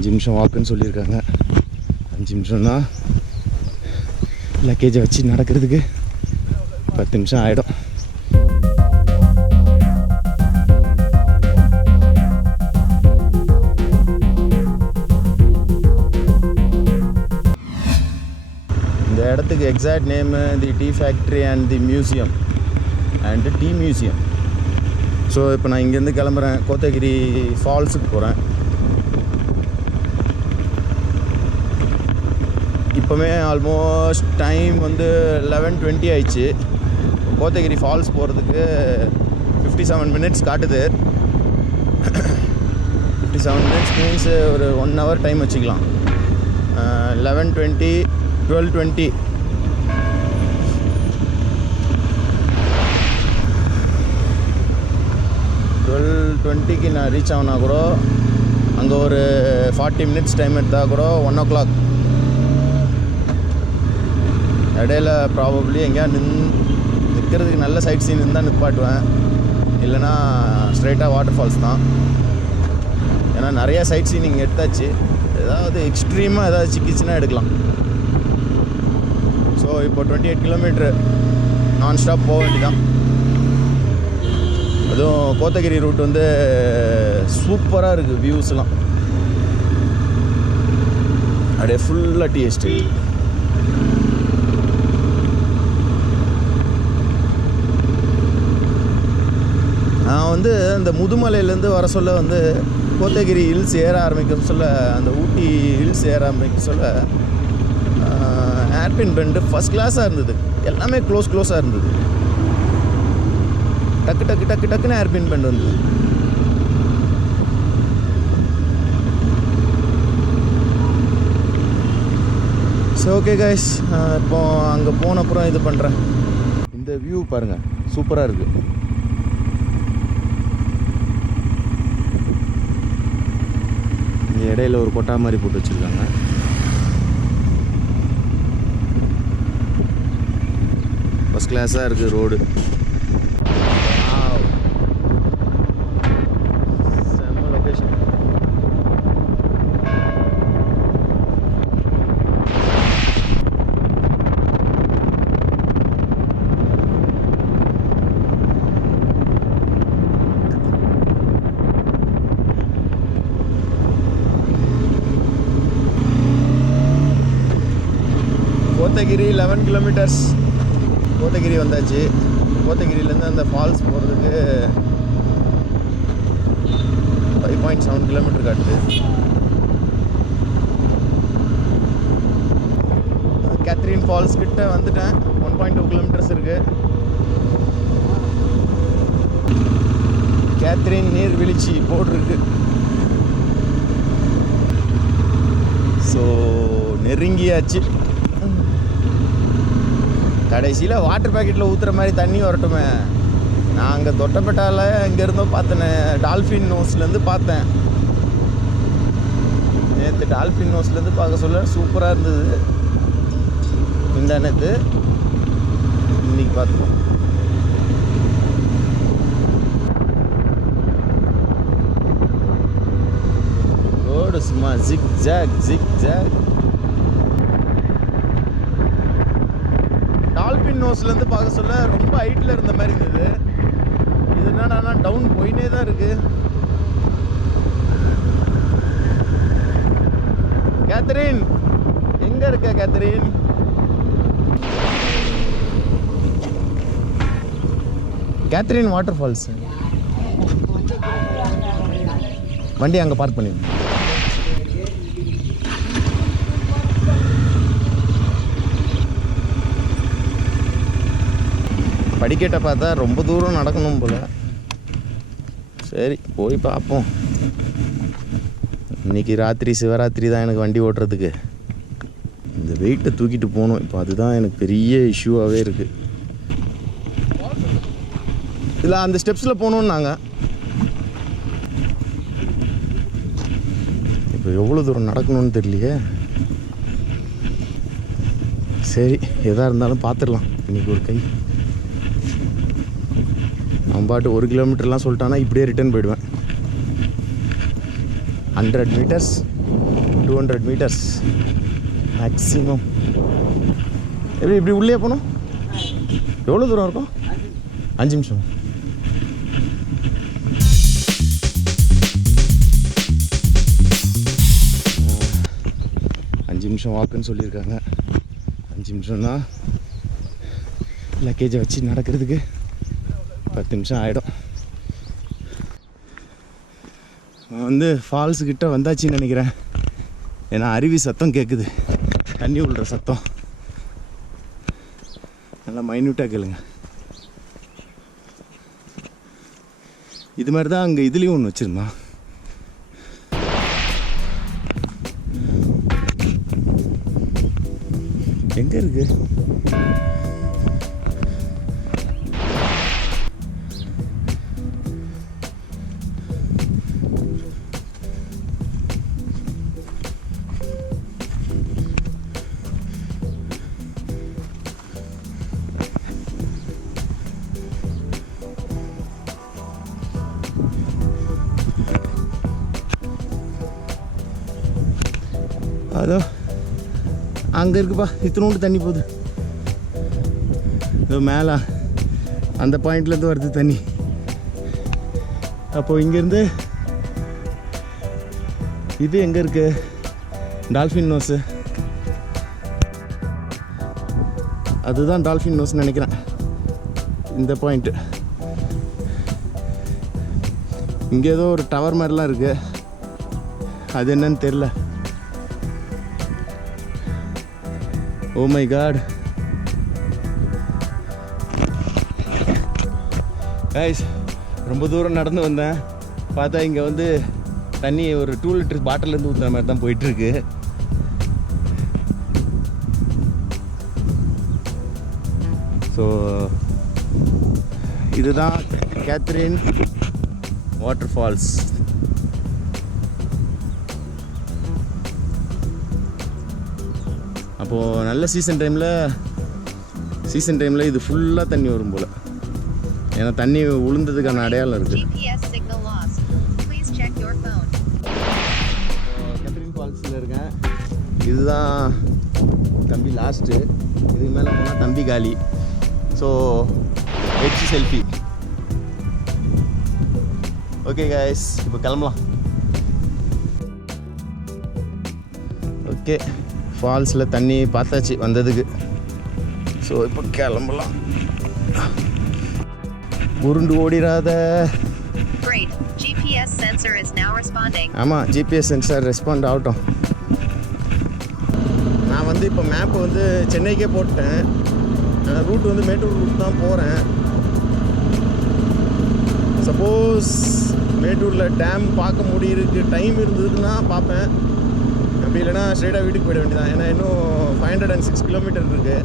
5 நிமிஷம் வாக்குன்னு சொல்லியிருக்காங்க. 5 நிமிஷம்னா லக்கேஜை வச்சு நடக்கிறதுக்கு 10 நிமிஷம் ஆகிடும். இந்த இடத்துக்கு exact name the tea factory and the museum and tea museum. So இப்போ நான் இங்கேருந்து கிளம்புறேன், கோத்தகிரி ஃபால்ஸுக்கு போகிறேன். இப்போவே ஆல்மோஸ்ட் டைம் வந்து 11:20 ஆயிடுச்சு. கோத்தகிரி ஃபால்ஸ் போகிறதுக்கு 57 மினிட்ஸ் காட்டுது. 57 மினிட்ஸ் மீன்ஸ் ஒரு 1 ஹவர் டைம் வச்சுக்கலாம். 11:20 12:20 12:20க்கு நான் ரீச் ஆகுனா கூட அங்கே ஒரு 40 மினிட்ஸ் டைம் எடுத்தால் கூட 1 o'clock. இடையில ப்ராபப்ளி எங்கேயா நிற்கிறதுக்கு நல்ல சைட் சீன் இருந்தால் நிற்பாட்டுவேன், இல்லைனா ஸ்ட்ரைட்டாக வாட்டர் ஃபால்ஸ் தான். ஏன்னா நிறையா சைட் சீன் இங்கே எடுத்தாச்சு. ஏதாவது எக்ஸ்ட்ரீமாக ஏதாவது சிக்கிச்சுன்னா எடுக்கலாம். ஸோ இப்போ 28 கிலோமீட்ரு நான் ஸ்டாப் போக வேண்டியதான். அதுவும் கோத்தகிரி ரூட் வந்து சூப்பராக இருக்குது, வியூஸ்லாம் அப்படியே ஃபுல்லாக டீ எஸ்டேட். நான் வந்து அந்த முதுமலையிலேருந்து வர சொல்ல வந்து கோத்தகிரி ஹில்ஸ் ஏற ஆரம்பிக்க சொல்ல, அந்த ஊட்டி ஹில்ஸ் ஏற ஆரம்பிக்க சொல்ல ஏர்பின் பெண்டு ஃபஸ்ட் கிளாஸாக இருந்தது. எல்லாமே க்ளோஸாக இருந்தது. டக்கு டக்கு டக்கு டக்குன்னு ஏர்பின் பெண்ட் வந்தது. ஸோ ஓகே கைஸ், இப்போ அங்கே போன அப்புறம் இது பண்ணுறேன். இந்த வியூ பாருங்கள், சூப்பராக இருக்குது. இங்கே இடையில ஒரு கொட்டா மாதிரி போட்டு வச்சுருக்காங்க. ஃபஸ்ட் கிளாஸாக இருக்குது ரோடு. செம்ம லொக்கேஷன். கோத்தகிரி 11 கிலோமீட்டர்ஸ். கோத்தகிரி வந்தாச்சு. கோத்தகிரியிலேருந்து அந்த ஃபால்ஸ் போகிறதுக்கு 5.7 கிலோமீட்டர் காட்டுது. கேத்ரின் ஃபால்ஸ் கிட்ட வந்துட்டேன். 1.2 கிலோமீட்டர்ஸ் இருக்குது. கேத்ரின் நீர்வீழ்ச்சி போட்டிருக்கு. ஸோ நெருங்கியாச்சு. கடைசியில் வாட்டர் பேக்கெட்டில் ஊற்றுற மாதிரி தண்ணி வரட்டுமே. நான் அங்கே தொட்டப்பட்டால இங்கேருந்தோ பார்த்தேனே, டால்ஃபின் நோஸ்லேருந்து பார்த்தேன். நேற்று டால்ஃபின் நோஸ்லேருந்து பார்க்க சொல்ல சூப்பராக இருந்தது. இந்த நேற்று இன்னைக்கு பார்த்துப்போம். ரோடு சும்மா zig zag zig zag. Dolphin நோஸ்லேருந்து பார்க்க சொல்ல ரொம்ப ஹைட்டில் இருந்த மாதிரி இருந்தது. இது என்னன்னா டவுன் போயினே தான் இருக்குது. கேத்ரின் எங்கே இருக்க கேத்ரின்? Catherine water falls. வண்டி அங்கே பார்க் பண்ணிடுங்க. படிக்கட்டை பார்த்தா ரொம்ப தூரம் நடக்கணும் போல். சரி போய் பார்ப்போம். இன்றைக்கி ராத்திரி சிவராத்திரி தான் எனக்கு வண்டி ஓட்டுறதுக்கு. இந்த வெயிட்டை தூக்கிட்டு போகணும். இப்போ அதுதான் எனக்கு பெரிய இஷ்யூவாகவே இருக்குது. இதில் அந்த ஸ்டெப்ஸில் போகணுன்னு நாங்கள் இப்போ எவ்வளோ தூரம் நடக்கணும்னு தெரியலையே. சரி எதாக இருந்தாலும் பார்த்துடலாம். இன்றைக்கி ஒரு கை அவன் பாட்டு 1 கிலோமீட்டர்லாம் சொல்லிட்டானா இப்படியே ரிட்டர்ன் போயிடுவேன். 100 மீட்டர்ஸ் 200 மீட்டர்ஸ் மேக்ஸிமம். இப்படி உள்ளே போகணும். எவ்வளோ தூரம் இருக்கும்? 5 நிமிஷம். அஞ்சு நிமிஷம் வாக்குன்னு சொல்லியிருக்காங்க. 5 நிமிஷம்னா லக்கேஜை வச்சு நடக்கிறதுக்கு 10 நிமிஷம் ஆகிடும். நான் ஃபால்ஸுக்கிட்ட வந்தாச்சின்னு நினைக்கிறேன். ஏன்னா அருவி சத்தம் கேட்குது, தண்ணி விழுற சத்தம் நல்லா மைன்யூட்டாக கேளுங்க. இது மாதிரி தான் அங்கே இதுலேயும் ஒன்று வச்சுருந்தான். எங்கே இருக்கு? அதோ அங்கே இருக்குப்பா, இத்தினோண்டு தண்ணி போகுது. இதோ மேலே அந்த பாயிண்ட்லேருந்து வருது தண்ணி. அப்போது இங்கேருந்து இது எங்கே இருக்கு? டால்ஃபின் நோஸு, அதுதான் டால்ஃபின் நோஸ்ன்னு நினைக்கிறேன். இந்த பாயிண்ட்டு இங்கே ஏதோ ஒரு டவர் மாதிரிலாம் இருக்குது, அது என்னன்னு தெரில. ஓ மை காட் கைஸ், ரொம்ப தூரம் நடந்து வந்தேன். பார்த்தா இங்கே தண்ணி ஒரு 2 லிட்டர் பாட்டிலேருந்து ஊற்றுற மாதிரி தான் போயிட்டுருக்கு. ஸோ இதுதான் கேத்ரின் வாட்டர் ஃபால்ஸ். அப்போது நல்ல சீசன் டைமில் இது ஃபுல்லாக தண்ணி வரும் போல். ஏன்னா தண்ணி உளுந்ததுக்கான அடையாளம் இருக்குது. கேத்ரின் ஃபால்ஸில் இருக்கேன். இதுதான் தம்பி லாஸ்ட்டு. இதுக்கு மேலே போனால் தம்பி காலி. So H selfie. Okay guys, இப்போ கிளம்பலாம். ஓகே, ஃபால்ஸில் தண்ணி பார்த்தாச்சு வந்ததுக்கு. ஸோ இப்போ கிளம்பலாம். உருண்டு ஓடிராத. ஆமாம், ஜிபிஎஸ் சென்சார் ரெஸ்பாண்ட் ஆகட்டும். நான் இப்போ மேப்பு சென்னைக்கே போட்டேன். ரூட் மேட்டூர் ரூட் தான் போகிறேன். சப்போஸ் மேட்டூரில் டேம் பார்க்க முடியிருக்கு டைம் இருந்ததுன்னா பார்ப்பேன். அப்படி இல்லைனா ஸ்ட்ரெயிட்டாக வீட்டுக்கு போயிட வேண்டியதான். ஏன்னா இன்னும் 506 கிலோமீட்டர் இருக்குது.